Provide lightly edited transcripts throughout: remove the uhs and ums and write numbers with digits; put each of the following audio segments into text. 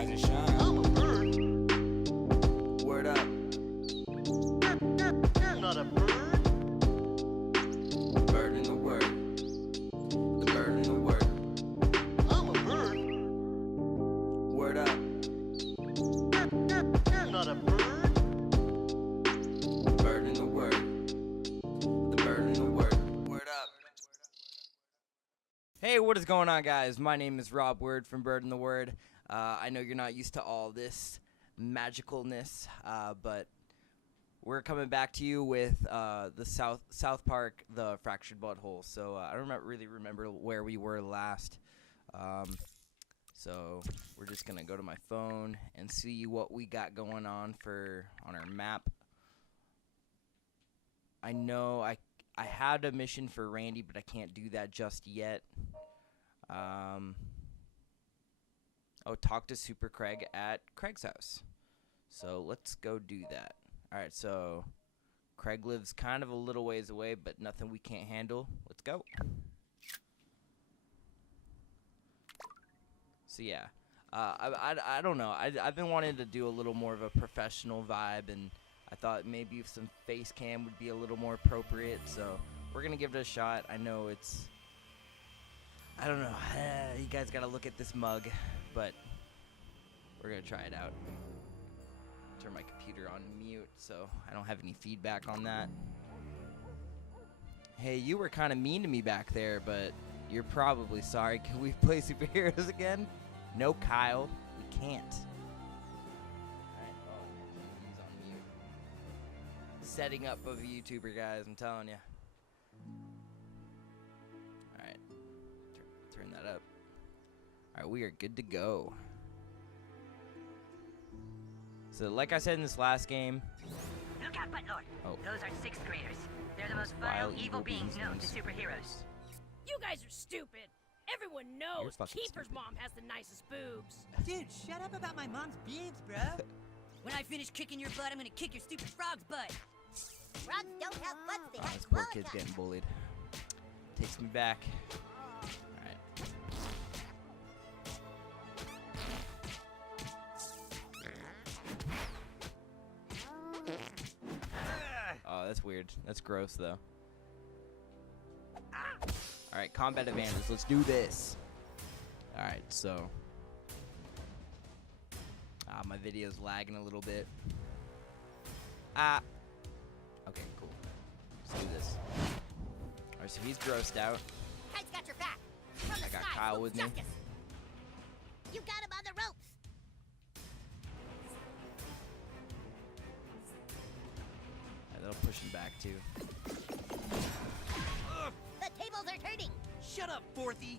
rise and shine. I'm a bird. Word up. You're not a bird. Bird in the word. The bird in the word. I'm a bird. Word up. You're not a bird. Bird in the word. The bird in the word. Word up. Hey, what is going on, guys? My name is Rob Word from Bird in the Word. I know you're not used to all this magicalness, but we're coming back to you with the South Park, the Fractured Butthole. So I don't really remember where we were last. So we're just gonna go to my phone and see what we got going on on our map. I know I had a mission for Randy, but I can't do that just yet. Oh, talk to Super Craig at Craig's house. So let's go do that. Alright, so Craig lives kind of a little ways away, but nothing we can't handle. Let's go. So yeah, I don't know. I've been wanting to do a little more of a professional vibe, and I thought maybe some face cam would be a little more appropriate. So we're gonna give it a shot. I know I don't know. You guys gotta look at this mug, but we're gonna try it out. Turn my computer on mute so I don't have any feedback on that. Hey, you were kind of mean to me back there, but you're probably sorry. Can we play superheroes again? No, Kyle, we can't. Alright, oh, he's on mute. Setting up of a YouTuber, guys, I'm telling you. Alright, turn that up. Alright, we are good to go. So, like I said in this last game. Look out, Buttlord. Oh. Those are 6th graders. They're the most vile, evil beings known to superheroes. You guys are stupid. Everyone knows Kiefer's mom has the nicest boobs. Dude, shut up about my mom's boobs, bro. When I finish kicking your butt, I'm gonna kick your stupid frog's butt. Frogs don't have butts, they Oh, have this poor claws. kid's getting bullied. Takes me back. Alright. Oh, that's weird. That's gross, though. Alright, combat advantage. Let's do this. Alright, so. My video's lagging a little bit. Okay, cool. Let's do this. Alright, so he's grossed out. Kite's got your back. From the I got sky, Kyle swoop with me. justice. You got him on the ropes. Alright, that'll push him back, too. The tables are turning. Shut up, Fourthy.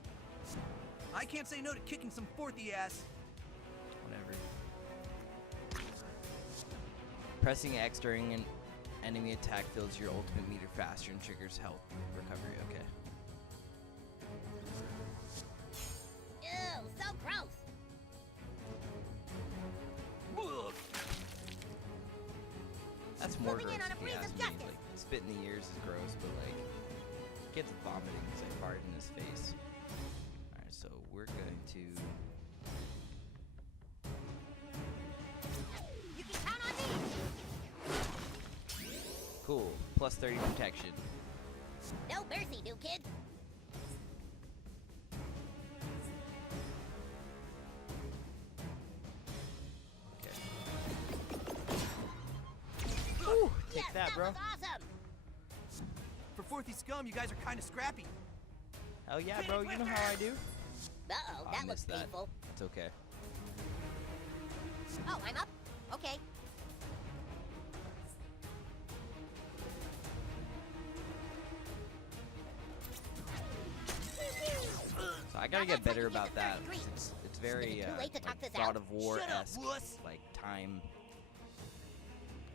I can't say no to kicking some Fourthy ass. Whatever. Pressing X during an enemy attack fills your ultimate meter faster and triggers health recovery. Okay. Ew, so gross. That's more Moving gross. in on a if you breeze ask of me. justice. Like, spit in the ears is gross, but like, kid's vomiting because I farted in his face. Alright, so we're going to. You can count on me. Cool. Plus 30 protection. No mercy, new kid. Okay. Woo, take Yes, that, bro. was awesome. For Fourthy scum, you guys are kind of scrappy. Hell yeah, bro. You know how I do. Uh-oh, I that looks missed that. painful. It's okay. Oh, I'm up? Okay. So I gotta Now get that's how better you use about the that. third degree. It's very Is it too late to talk like this God out? of War-esque, Shut up, wuss. like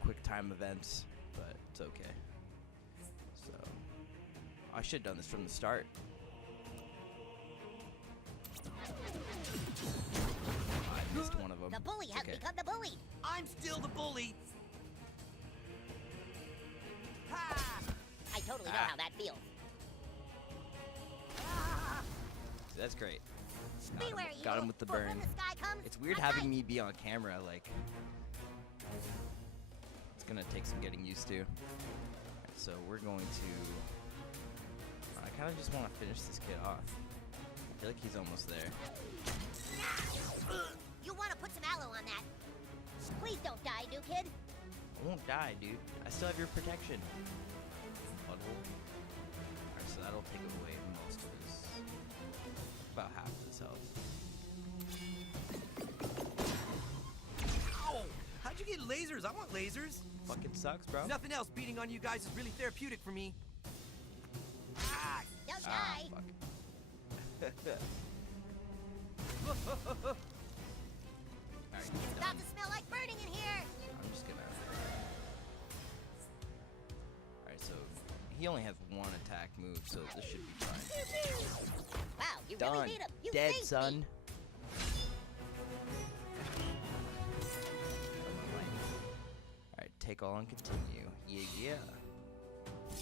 quick time events, but it's okay. So I should have done this from the start. I missed one of them. The bully has Okay. become the bully. I'm still the bully. Ha! I totally know Ah. how that feels. That's great. Beware, Got him evil, with the for burn. when the sky comes, It's weird I having fight. me be on camera, like. It's gonna take some getting used to. Alright, so we're going to. I kind of just want to finish this kid off. I feel like he's almost there. You want to put some aloe on that? Please don't die, new kid. I won't die, dude. I still have your protection. Butthole. Alright, so that'll take away most of his. About half of his health. Ow! How'd you get lasers? I want lasers. Fucking sucks, bro. Nothing else beating on you guys is really therapeutic for me. Ah! Don't Ah, die. fuck. Alright, It's done. about to smell like burning in here. I'm just gonna. Alright, so he only has one attack move, so this should be fine. Wow, you Done. really beat him. You Dead, saved son. me. Alright, take all and continue. Yeah, yeah.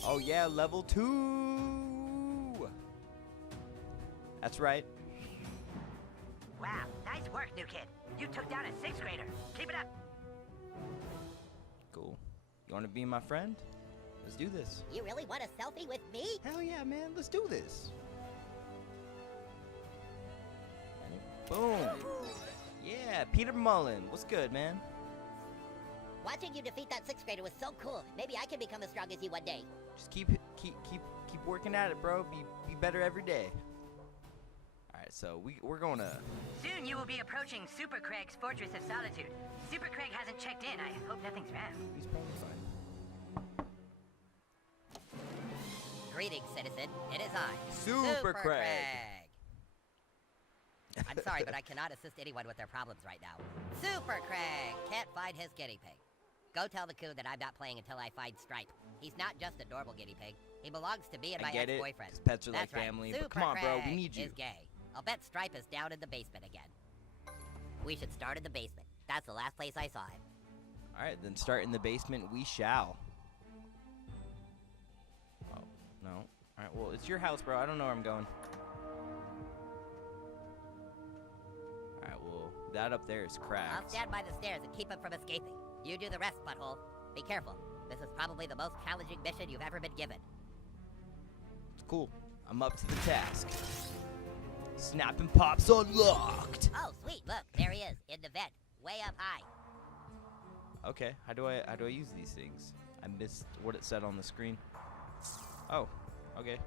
Oh yeah, level 2! That's right. Wow, nice work, new kid. You took down a 6th grader. Keep it up. Cool. You wanna be my friend? Let's do this. You really want a selfie with me? Hell yeah, man. Let's do this. Boom. Yeah, Peter Mullen. What's good, man? Watching you defeat that 6th grader was so cool. Maybe I can become as strong as you one day. Just keep working at it, bro. Be better every day. All right, so we're going to. Soon you will be approaching Super Craig's Fortress of Solitude. Super Craig hasn't checked in. I hope nothing's wrong. He's probably fine. Greetings, citizen. It is I, Super Craig. I'm sorry, but I cannot assist anyone with their problems right now. Super Craig can't find his guinea pig. Go tell the coon that I'm not playing until I find Stripe. He's not just a normal guinea pig. He belongs to me and I my get it, ex-boyfriend. 'cause pets are That's like right. family, Super but come on, bro, we Craig need you. is gay. I'll bet Stripe is down in the basement again. We should start in the basement. That's the last place I saw him. All right, then start in the basement. We shall. Oh no. All right, well it's your house, bro. I don't know where I'm going. All right, well that up there is I'll cracked. stand by the stairs and keep him from escaping. You do the rest, butthole. Be careful. This is probably the most challenging mission you've ever been given. Cool. I'm up to the task. Snap and pops unlocked. Oh, sweet. Look, there he is, in the vent, way up high. Okay, how do I use these things? I missed what it said on the screen. Oh, okay.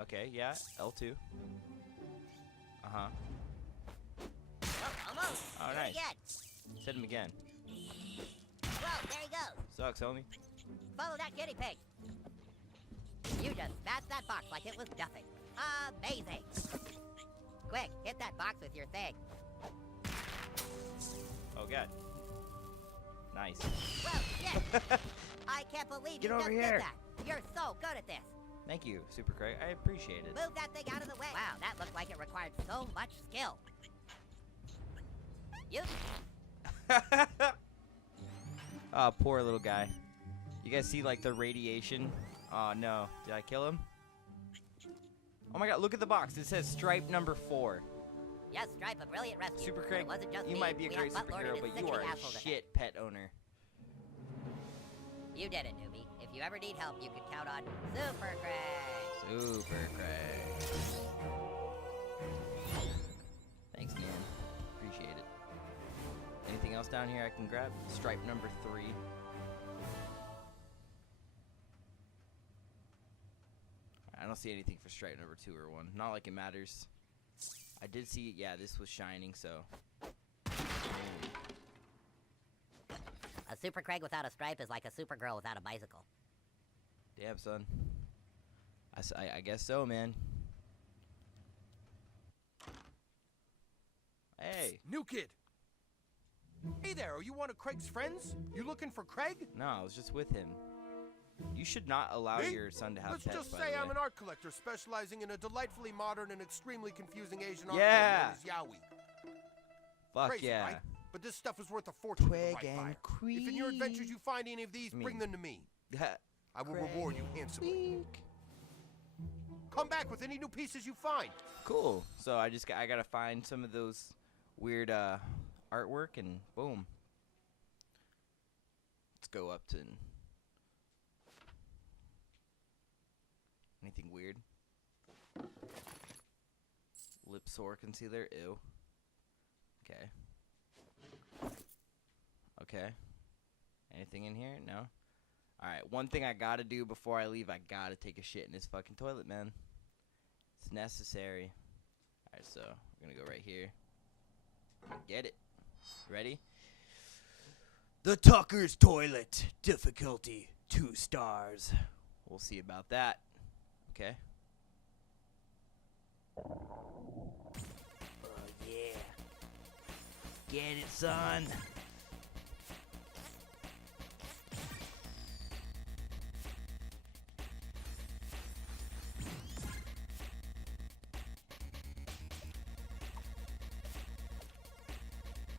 Okay, yeah, L2. Uh-huh. Oh, almost. Oh, Do it nice. again. Said him again. Whoa, there he goes. Sucks, homie. Follow that guinea pig. You just smashed that box like it was nothing. Amazing. Quick, hit that box with your thing. Oh, God. Nice. Well, shit. I can't believe Get you over just here. did that. You're so good at this. Thank you, Super Craig. I appreciate it. Move that thing out of the way. Wow, that looked like it required so much skill. You Oh, poor little guy. You guys see, like, the radiation? Oh, no. Did I kill him? Oh, my God. Look at the box. It says stripe number 4. Yes, Stripe, a brilliant rescue. Super But Craig, it wasn't just you me. might be a We great had Buttlord and superhero, his but you are sickening a asshole today. shit pet owner. You did it, newbie. If you ever need help, you can count on Super Craig. Super Craig. Thanks, man. Appreciate it. Anything else down here I can grab? Stripe number 3. I don't see anything for stripe number 2 or 1. Not like it matters. I did see, yeah, this was shining, so. A Super Craig without a stripe is like a super girl without a bicycle. Damn, son. I guess so, man. Hey. New kid. Hey there, are you one of Craig's friends? You looking for Craig? No, I was just with him. You should not allow Me? your son to have Let's pets, just by say the I'm way. an art collector specializing in a delightfully modern and extremely confusing Asian art Yeah. form known as yaoi. Fuck Crazy, yeah. right? But this stuff is worth a fortune. with the Twig right and buyer. cream. If in your adventures you find any of these, Me. bring them to me. I will reward you handsomely. Come back with any new pieces you find. Cool. So I gotta find some of those weird artwork and boom. Let's go up to anything weird. Lip sore concealer. Ew. Okay. Okay. Anything in here? No. Alright, one thing I gotta do before I leave, I gotta take a shit in this fucking toilet, man. It's necessary. Alright, so we're gonna go right here. Get it. Ready? The Tucker's Toilet. Difficulty 2 stars. We'll see about that. Okay. Oh, yeah. Get it, son.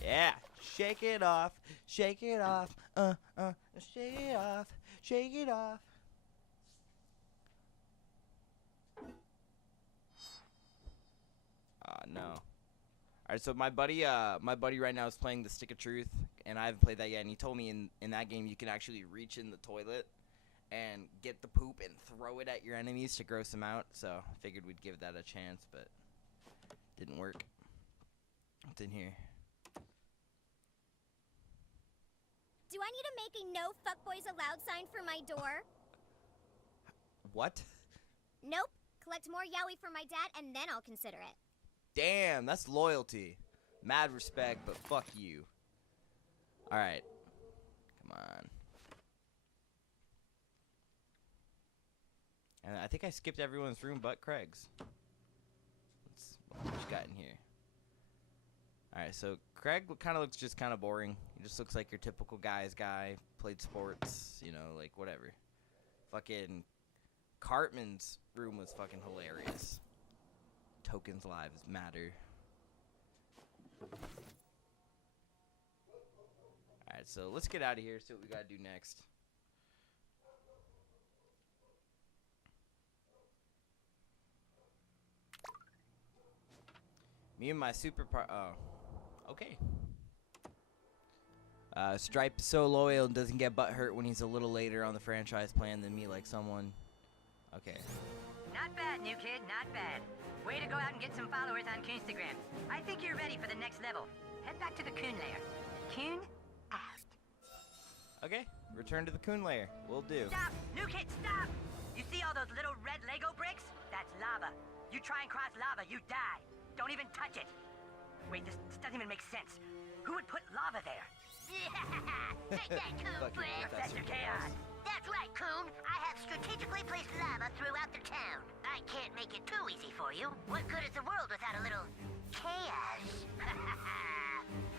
Yeah, shake it off, shake it off, shake it off, shake it off. No. Alright, so my buddy right now is playing the Stick of Truth, and I haven't played that yet, and he told me in that game you can actually reach in the toilet and get the poop and throw it at your enemies to gross them out, so I figured we'd give that a chance, but didn't work. What's in here? Do I need to make a no fuckboys allowed sign for my door? What? Nope. Collect more yaoi for my dad and then I'll consider it. Damn, that's loyalty. Mad respect, but fuck you. Alright. Come on. And I think I skipped everyone's room but Craig's. What you got in here? Alright, so Craig kind of looks just kind of boring. He just looks like your typical guy's guy. Played sports, you know, like whatever. Fucking Cartman's room was fucking hilarious. Tokens' lives matter. Alright, so let's get out of here, see what we gotta do next. Me and my okay. Stripe is so loyal and doesn't get butthurt when he's a little later on the franchise plan than me like someone. Okay. Not bad, new kid, not bad. Way to go out and get some followers on Coonstagram. I think you're ready for the next level. Head back to the Coon lair. Coon out. Okay, return to the Coon lair. Will do. Stop! New kid, stop! You see all those little red Lego bricks? That's lava. You try and cross lava, you die. Don't even touch it. Wait, this doesn't even make sense. Who would put lava there? Take that, Coon friend. Professor Chaos. That's right, Coon. I have strategically placed lava throughout the town. I can't make it too easy for you. What good is the world without a little chaos?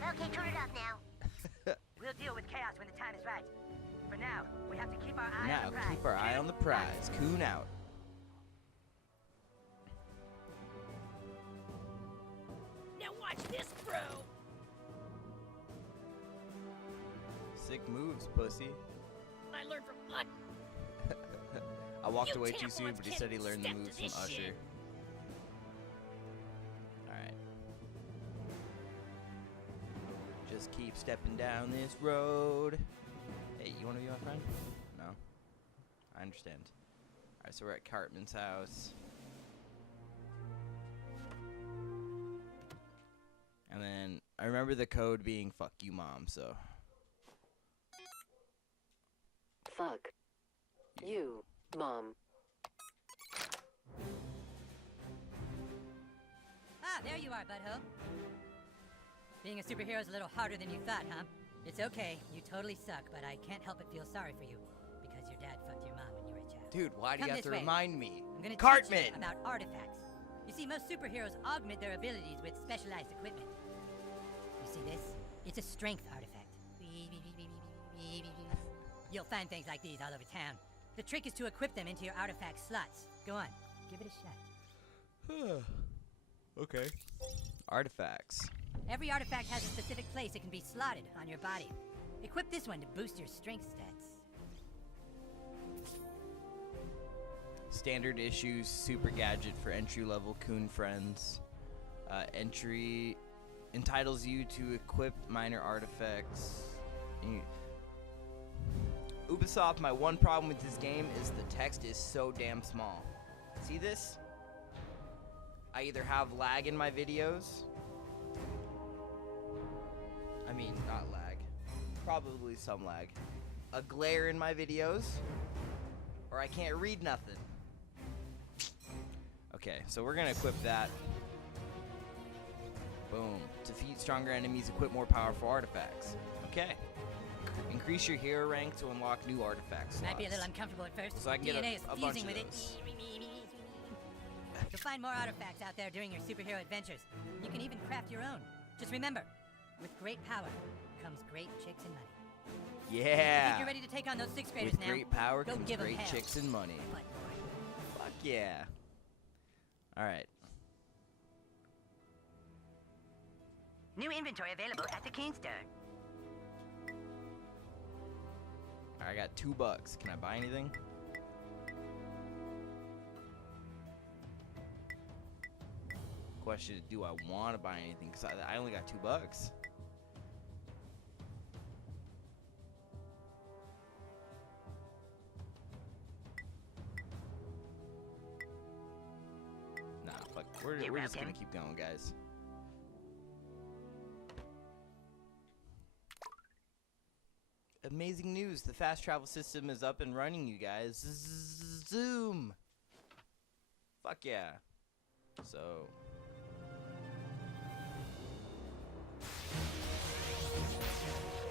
Okay, turn it off now. We'll deal with chaos when the time is right. For now, we have to keep our eye on the prize. Keep our eye on the prize. Coon out. Now watch this, bro. Sick moves, pussy. I learned from Ut. I walked You away too tampons soon, but he can't said he learned the step to moves from this Usher. shit. Alright. Just keep stepping down this road. Hey, you want to be my friend? No? I understand. Alright, so we're at Cartman's house. And then, I remember the code being fuck you mom, so. Fuck you, Mom. Ah, there you are, butthole. Being a superhero is a little harder than you thought, huh? It's okay, you totally suck, but I can't help but feel sorry for you. Because your dad fucked your mom when you were a child. Dude, why do you Come have to this way. remind me? I'm gonna teach Cartman! you about artifacts. You see, most superheroes augment their abilities with specialized equipment. You see this? It's a strength artifact. You'll find things like these all over town. The trick is to equip them into your artifact slots. Go on, give it a shot. Okay. Artifacts. Every artifact has a specific place it can be slotted on your body. Equip this one to boost your strength stats. Standard issues, super gadget for entry-level coon friends. Entry entitles you to equip minor artifacts. Ubisoft, my one problem with this game is the text is so damn small. See this? I either have lag in my videos. I mean, not lag. Probably some lag. A glare in my videos. Or I can't read nothing. Okay, so we're gonna equip that. Boom. Defeat stronger enemies, equip more powerful artifacts. Okay. Increase your hero rank to unlock new artifacts. Might be a little uncomfortable at first. So I can get DNA is a bunch fusing of with those. it. You'll find more artifacts out there during your superhero adventures. You can even craft your own. Just remember, with great power comes great chicks and money. I Yeah. think you're ready to take on those sixth graders With now. great power Go comes give 'em great hell. chicks and money. But Fuck yeah. Alright. New inventory available at the King Store. I got $2. Can I buy anything? Question is, do I want to buy anything? Because I only got $2. Nah, fuck. We're just gonna keep going, guys. Amazing news. The fast travel system is up and running, you guys. Zoom. Fuck yeah. So.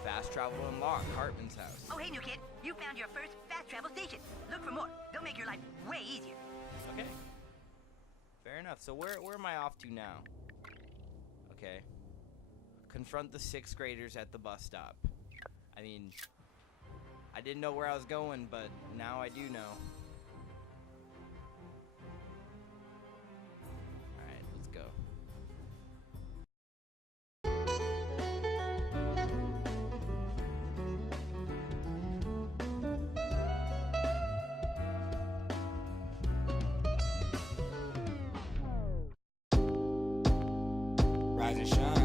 Fast travel unlocked. Hartman's house. Oh, hey, new kid. You found your first fast travel station. Look for more. They'll make your life way easier. Okay. Fair enough. So where am I off to now? Okay. Confront the 6th graders at the bus stop. I mean, I didn't know where I was going, but now I do know. Alright, let's go. Rise and shine.